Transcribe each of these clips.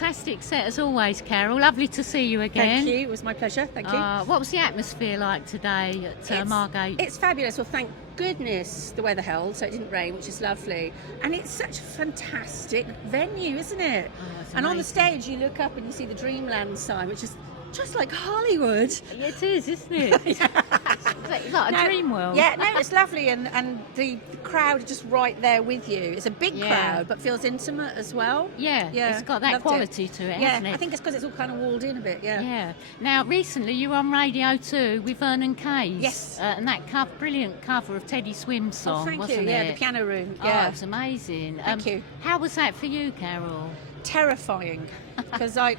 fantastic set as always, Carol. Lovely to see you again. Thank you. It was my pleasure. Thank you. What was the atmosphere like today at Margate? It's fabulous. Well, thank goodness the weather held, so it didn't rain, which is lovely. And it's such a fantastic venue, isn't it? It's and on the amazing. stage, you look up and you see the Dreamland sign, which is just like Hollywood. It is, isn't it? It's like a dream world. Yeah, no, it's lovely, and the crowd are just right there with you. It's a big crowd, but feels intimate as well. Yeah, it's got that loved quality to it, hasn't it? I think it's because it's all kind of walled in a bit, Yeah. Now, recently you were on Radio 2 with Vernon Kayes. Yes. And that brilliant cover of Teddy Swim's song, thank wasn't you. it? Yeah, the piano room. Oh, Yeah, it was amazing. Thank you. How was that for you, Carol? Terrifying, because I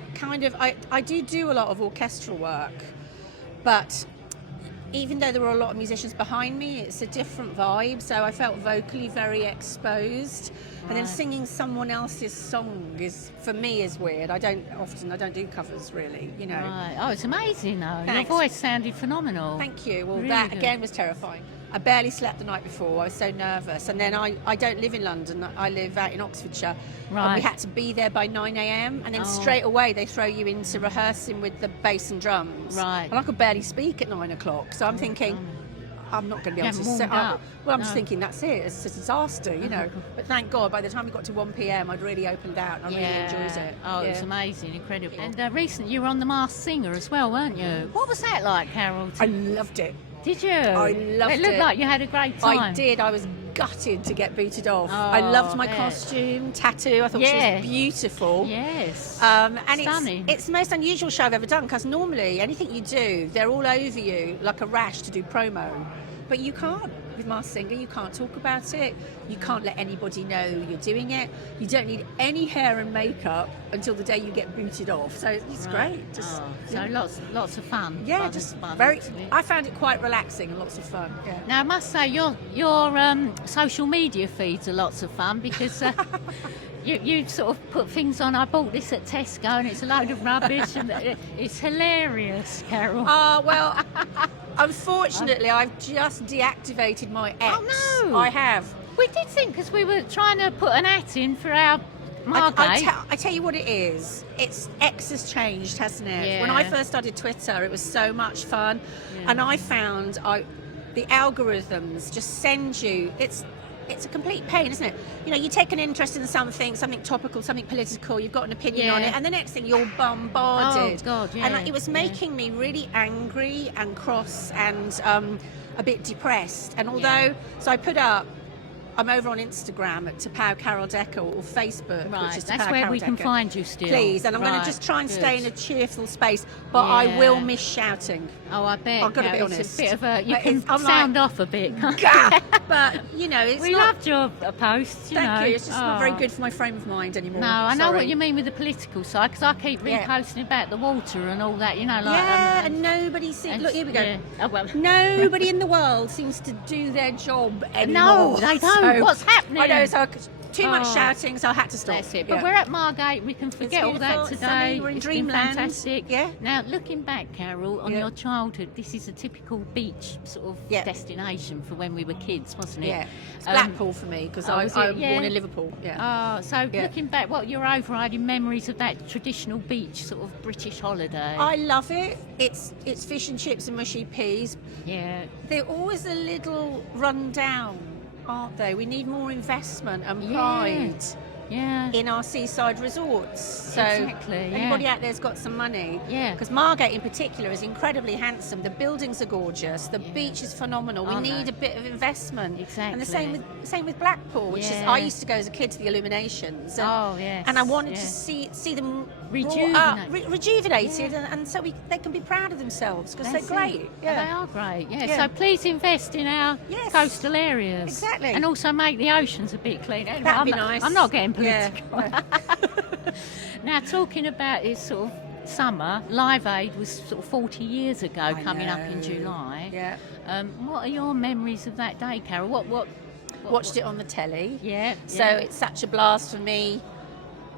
do a lot of orchestral work, but even though there were a lot of musicians behind me, it's a different vibe, so I felt vocally very exposed. And then singing someone else's song for me is weird. I don't do covers really, you know. Right. Oh, it's amazing though. Thanks. Your voice sounded phenomenal. Thank you. Well, Really that good. again was terrifying. I barely slept the night before. I was so nervous. And then I don't live in London. I live out in Oxfordshire. And Right. we had to be there by 9 a.m. And then Oh. straight away they throw you into rehearsing with the bass and drums. Right. And I could barely speak at 9 o'clock. So I'm thinking, I'm not going to be able to haven't sit warmed up. up. Well, I'm No. just thinking that's it. It's a disaster, you know. But thank God, by the time we got to 1 p.m., I'd really opened out and I really enjoyed it. Oh, it was Yeah. amazing, incredible. And recently you were on The Masked Singer as well, weren't you? What was that like, Carol? I loved it. Did you? I loved it. Looked it. like you had a great time. I did. I was gutted to get booted off. Oh, I loved my I bet. costume, tattoo. I thought she Yeah. was beautiful. Yes. And Stunning. it's the most unusual show I've ever done, because normally anything you do, they're all over you like a rash to do promo. But you can't. With Masked Singer, you can't talk about it. You can't let anybody know you're doing it. You don't need any hair and makeup until the day you get booted off. So it's great. Just, So lots of fun. yeah, Fun, just fun, very. isn't it? I found it quite relaxing and lots of fun. Yeah. Now I must say your social media feeds are lots of fun because you sort of put things on. I bought this at Tesco and it's a load of rubbish and it's hilarious, Carol. Well, unfortunately, I've just deactivated my ex. Oh, no. I have. We did think because we were trying to put an ad in for our Margate. I tell you what it is. It's X has changed, hasn't it? Yeah. When I first started Twitter, it was so much fun, and I found the algorithms just send you. It's a complete pain, isn't it? You know, you take an interest in something topical, something political, you've got an opinion on it, and the next thing you're bombarded. Oh, God, yeah. And it was making me really angry and cross and a bit depressed. And although, so I put up, I'm over on Instagram at Tapau Carol Decker, or Facebook, Right, which is that's Tapau where Carol we can Decker. find you still. Please, and I'm going Right, to just try and stay in good. a cheerful space, but I Yeah. will miss shouting. Oh, I bet. I've got to be Carol, honest. It's a bit of a. You But can I'm sound like, off a bit. Can't you? Gah! But, you know, it's We not... loved your posts. You know. Thank you. It's just not very Oh. good for my frame of mind anymore. No, I know Sorry. what you mean with the political side because I keep Yeah. reposting about the water and all that. You know, like Yeah, and nobody seems... Look, here we go. Yeah. Oh, well. Nobody in the world seems to do their job anymore. No, they don't. So- What's happening? I know, so too much Oh. shouting, so I had to stop. That's it. But Yeah. we're at Margate. We can forget all beautiful, that it's today. sunny, we're in It's been dreamland. fantastic. Yeah. Now, looking back, Carol, on Yeah. your childhood, this is a typical beach sort of Yeah. destination for when we were kids, wasn't it? Yeah, it's Blackpool for me, because I was born Yeah. in Liverpool. Yeah. So Yeah. looking back, what your overriding memories of that traditional beach sort of British holiday? I love it. It's fish and chips and mushy peas. Yeah. They're always a little run down, aren't they? We need more investment and Yeah. pride Yeah. in our seaside resorts. So Exactly, yeah. anybody out there's got some money. Yeah. Because Margate in particular is incredibly handsome. The buildings are gorgeous. The beach is phenomenal. We Aren't need they? a bit of investment. Exactly. And the same with Blackpool, which is Yeah. I used to go as a kid to the Illuminations. And, Oh, yes, And I wanted yeah. to see them Rejuvenate. brought up, rejuvenated, Yeah. and so they can be proud of themselves because That's they're great. it. Yeah. They are great. Yeah. Yeah. So please invest in our Yes. coastal areas. Exactly. And also make the oceans a bit cleaner. Anyway, That'd be I'm not, nice. I'm not getting Yeah. political. Now, talking about this sort of summer, Live Aid was sort of 40 years ago, I coming up in know. July. Yeah. What are your memories of that day, Carol? What Watched it on the telly. Yeah. So it's such a blast for me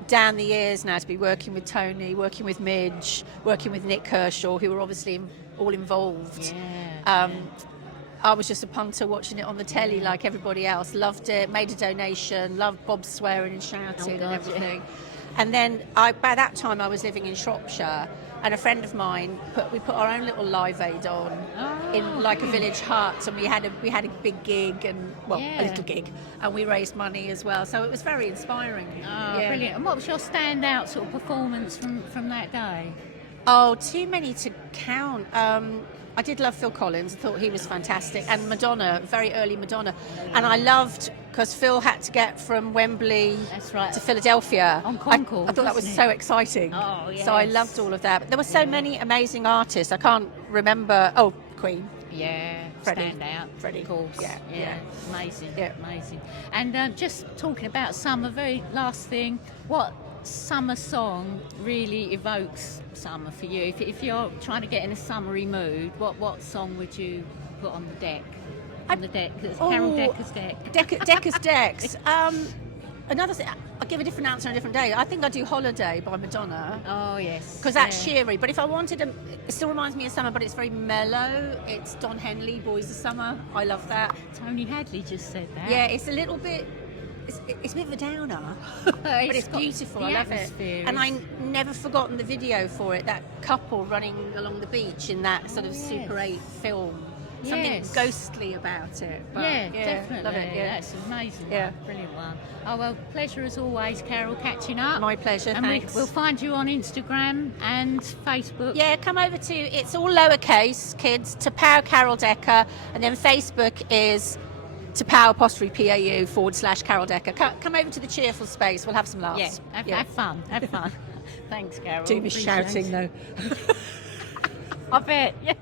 down the years now to be working with Tony, working with Midge, working with Nick Kershaw, who were obviously all involved. Yeah. I was just a punter watching it on the telly like everybody else. Loved it, made a donation, loved Bob swearing and shouting Oh, God, and everything. And then by that time I was living in Shropshire, and a friend of mine we put our own little live aid on in like a village hut, and we had a big gig, and a little gig, and we raised money as well. So it was very inspiring. Oh, brilliant! And what was your standout sort of performance from that day? Oh, too many to count. I did love Phil Collins. I thought he was fantastic. And Madonna, very early Madonna. And I loved, because Phil had to get from Wembley to Philadelphia. On Concord, I thought that was so exciting. Oh, yes. So I loved all of that. But there were so many amazing artists. I can't remember. Oh, Queen. Yeah, Freddie. stand out. Freddie. Of course. Yeah. Amazing. Yeah. Amazing. And just talking about summer, very last thing, what summer song really evokes summer for you? If you're trying to get in a summery mood, what song would you put on the deck? On the deck, Carol Decker's deck. Decker's decks. Another thing, I'll give a different answer on a different day. I think I do Holiday by Madonna. Oh, yes. Because that's cheery. But if I wanted it still reminds me of summer, but it's very mellow. It's Don Henley, Boys of Summer. I love that. Tony Hadley just said that. Yeah, it's a little bit. It's a bit of a downer, but it's beautiful. I love it. And I never forgotten the video for it. That couple running along the beach in that sort of Super 8 film. Something ghostly about it. But definitely. Love it. Yeah. That's amazing. Yeah. Brilliant one. Oh, well, pleasure as always, Carol, catching up. My pleasure. And thanks. we'll find you on Instagram and Facebook. Yeah, come over to, it's all lowercase, kids, to Power Carol Decker, and then Facebook is to Power apostrophe PAU /Carol Decker. Come over to the cheerful space. We'll have some laughs. Yeah, have fun. Have fun. Thanks, Carol. Do be Appreciate shouting it. though. I bet. Yeah.